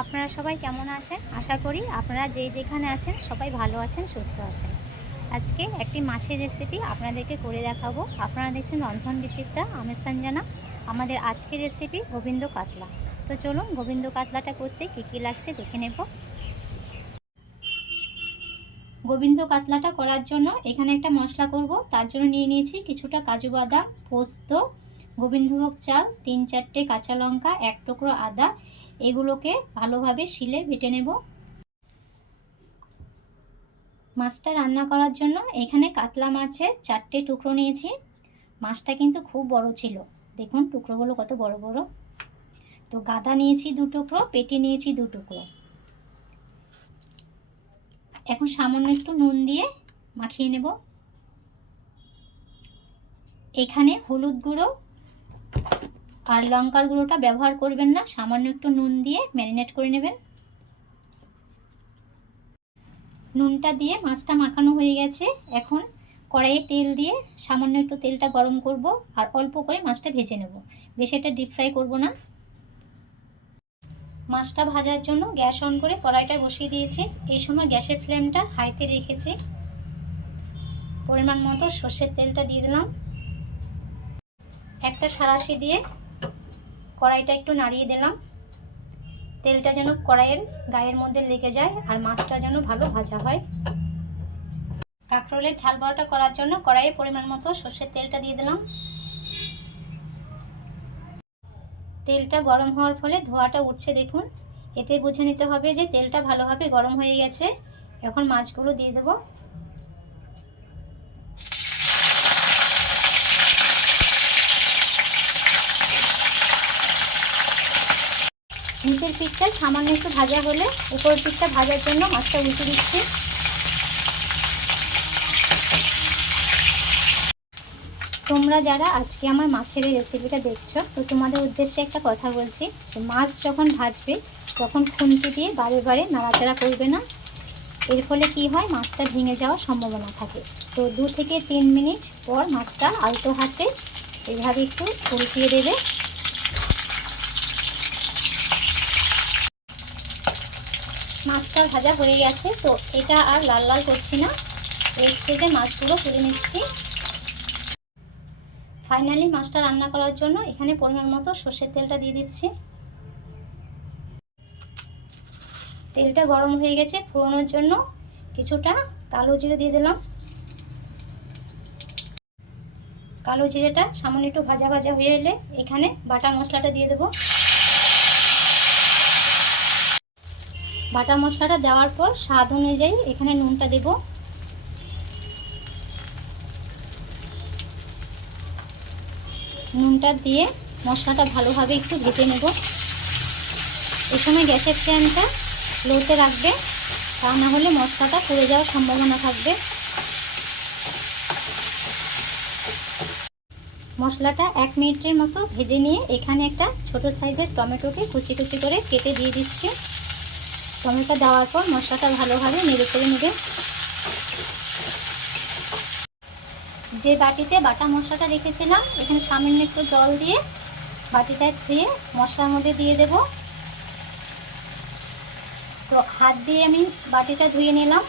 আপনারা সবাই কেমন আছেন? আশা করি আপনারা যেখানে আছেন সবাই ভালো আছেন, সুস্থ আছেন। আজকে একটি মাছের রেসিপি আপনাদেরকে করে দেখাবো। আপনারা দেখছেন রন্ধন বিচিত্রা, আমি সঞ্জনা। আমাদের আজকের রেসিপি গোবিন্দ কাতলা। তো চলুন গোবিন্দ কাতলাটা করতে কী লাগছে দেখে নেব। গোবিন্দ কাতলাটা করার জন্য এখানে একটা মশলা করব। তার জন্য নিয়ে নিয়েছি কিছুটা কাজু বাদাম, পোস্ত, গোবিন্দভোগ চাল, 3-4টে কাঁচা লঙ্কা, 1 টুকরো আদা। এগুলোকে ভালোভাবে শিলে বেটে নেব। মাছটা রান্না করার জন্য এখানে কাতলা মাছের 4টে টুকরো নিয়েছি। মাছটা কিন্তু খুব বড় ছিল, দেখুন টুকরোগুলো কত বড় বড়। তো গাদা নিয়েছি 2 টুকরো, পেটি নিয়েছি 2 টুকরো। এখন সামান্য একটু নুন দিয়ে মাখিয়ে নেব। এখানে হলুদ গুঁড়ো আর লঙ্কার গুঁড়োটা ব্যবহার করবেন না, সামান্য একটু নুন দিয়ে ম্যারিনেট করে নেবেন। নুনটা দিয়ে মাছটা মাখানো হয়ে গেছে। এখন কড়াইয়ে তেল দিয়ে সামান্য একটু তেলটা গরম করব আর অল্প করে মাছটা ভেজে নেব, বেশি এটা ডিপ ফ্রাই করব না। মাছটা ভাজার জন্য গ্যাস অন করে কড়াইটা বসিয়ে দিয়েছি। এই সময় গ্যাসের ফ্লেমটা হাইতে রেখেছি। পরিমাণ মতো সর্ষের তেলটা দিয়ে দিলাম। একটা সাঁড়াশি দিয়ে কড়াইটা একটু নাড়িয়ে দিলাম। তেলটা যেন কড়াইয়ের গায়ের মধ্যে লেগে যায় আর মাছটা যেন ভালো ভাজা হয়। কাঁকরোলের ঝাল বড়াটা করার জন্য কড়াইয়ে পরিমাণ মতো সর্ষের তেলটা দিয়ে দিলাম। তেলটা গরম হওয়ার ফলে ধোঁয়াটা উঠছে, দেখুন। এতে বুঝে নিতে হবে যে তেলটা ভালোভাবে গরম হয়ে গেছে। এখন মাছগুলো দিয়ে দেব। নিচের পিঠটা সামান্য একটু ভাজা হলে উপরের পিঠটা ভাজার জন্য মাছটা উল্টে দিচ্ছি। তোমরা যারা আজকে আমার মাছের এই রেসিপিটা দেখছো, তো তোমাদের উদ্দেশ্যে একটা কথা বলছি যে মাছ যখন ভাজবে তখন খুন্তি দিয়ে বারে বারে নাড়াচাড়া করবে না। এর ফলে কি হয়, মাছটা ভেঙে যাওয়ার সম্ভাবনা থাকে। তো 2 থেকে 3 মিনিট পর মাছটা আলতো হাতে এভাবে একটু উল্টিয়ে দেবে। মাছটা ভাজা হয়ে গেছে, তো এটা আর লাল লাল করছি না। এই স্টেজে মাছগুলো তুলে নিচ্ছি। ফাইনালি মাছটা রান্না করার জন্য এখানে পরিমাণ মতো সর্ষের তেলটা দিয়ে দিচ্ছি। তেলটা গরম হয়ে গেছে। ফোড়নের জন্য কিছুটা কালো জিরে দিয়ে দিলাম। কালো জিরেটা সামান্য একটু ভাজা ভাজা হয়ে এলে এখানে বাটা মশলাটা দিয়ে দেব। বাটা মশলাটা দেওয়ার পর স্বাদ অনুযায়ী এখানে নুনটা দেব। নুনটা দিয়ে মশলাটা ভালোভাবে একটু ভেজে নেব। এই সময় গ্যাসের ফ্লেমটা লোতে রাখবে, তা না হলে মশলাটা পুড়ে যাওয়ার সম্ভাবনা থাকবে। মশলাটা 1 মিনিটের মতো ভেজে নিয়ে এখানে একটা ছোট সাইজের টমেটোকে কুচি কুচি করে কেটে দিয়ে দিচ্ছি। টমেটো দেওয়ার পর মশলাটা ভালোভাবে নেড়ে চেড়ে নেবে। যে বাটিতে বাটা মশলাটা রেখেছিলাম এখানে সামান্য একটু জল দিয়ে বাটিটা ধুয়ে মশলার মধ্যে দিয়ে দেব। তো হাত দিয়ে আমি বাটিটা ধুয়ে নিলাম।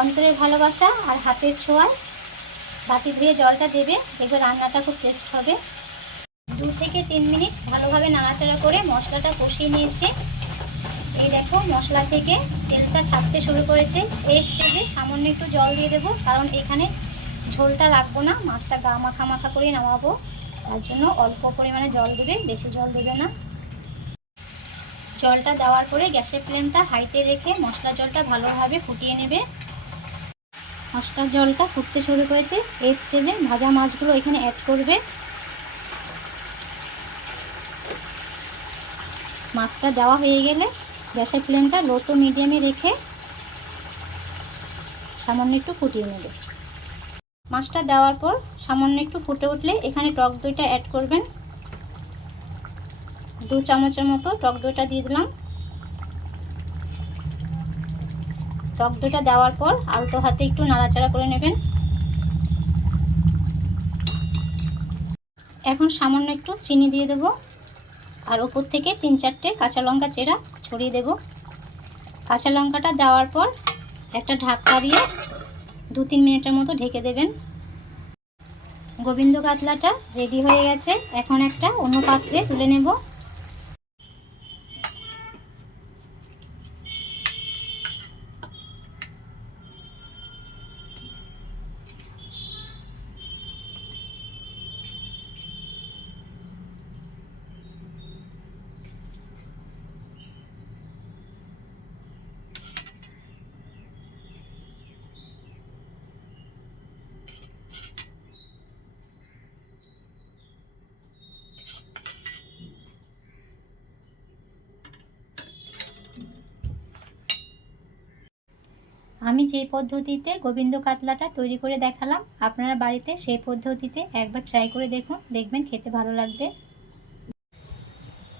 অন্তরের ভালোবাসা আর হাতের ছোঁয়ায় বাটি ধুয়ে জলটা দেবে, দেখবে রান্নাটা খুব টেস্ট হবে। 2 থেকে 3 মিনিট ভালোভাবে নাড়াচাড়া করে মশলাটা কষিয়ে নিয়েছি। এই দেখো মশলা থেকে তেলটা ছাড়তে শুরু করেছে। এই স্টেজে সামান্য একটু জল দিয়ে দেবো, কারণ এখানে ঝোলটা রাখবো না, মাছটা গা মাখা মাখা করে নামাবো। তার জন্য অল্প পরিমাণে জল দেবে, বেশি জল দেবে না। জলটা দেওয়ার পরে গ্যাসের ফ্লেমটা হাইতে রেখে মশলা জলটা ভালোভাবে ফুটিয়ে নেবে। মশলার জলটা ফুটতে শুরু করেছে। এই স্টেজে ভাজা মাছগুলো এখানে অ্যাড করবে। মাছটা দেওয়া হয়ে গেলে গ্যাসের ফ্লেমটা লো টু মিডিয়ামে রেখে সামান্য একটু ফুটিয়ে নেবে। মাছটা দেওয়ার পর সামান্য একটু ফুটে উঠলে এখানে টক দইটা অ্যাড করবেন। 2 চামচের মতো টক দইটা দিয়ে দিলাম। টক দইটা দেওয়ার পর আলতো হাতে একটু নাড়াচাড়া করে নেবেন। এখন সামান্য একটু চিনি দিয়ে দেব। আর ওপর থেকে 3-4টে কাঁচা লঙ্কা চেরা ছড়িয়ে দেব। কাঁচা লঙ্কাটা দেওয়ার পর একটা ঢাকা দিয়ে 2-3 মিনিটের মতো ঢেকে দেবেন। গোবিন্দ কাতলাটা রেডি হয়ে গেছে। এখন একটা অন্য পাত্রে তুলে নেব। আমি যেই পদ্ধতিতে গোবিন্দ কাতলাটা তৈরি করে দেখালাম, আপনারা বাড়িতে সেই পদ্ধতিতে একবার ট্রাই করে দেখুন, দেখবেন খেতে ভালো লাগবে।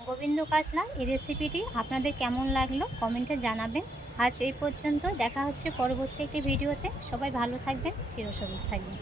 গোবিন্দ কাতলা এই রেসিপিটি আপনাদের কেমন লাগলো কমেন্টে জানাবেন। আজ এই পর্যন্ত, দেখা হচ্ছে পরবর্তী একটি ভিডিওতে। সবাই ভালো থাকবেন, চিরসবুজ থাকবেন।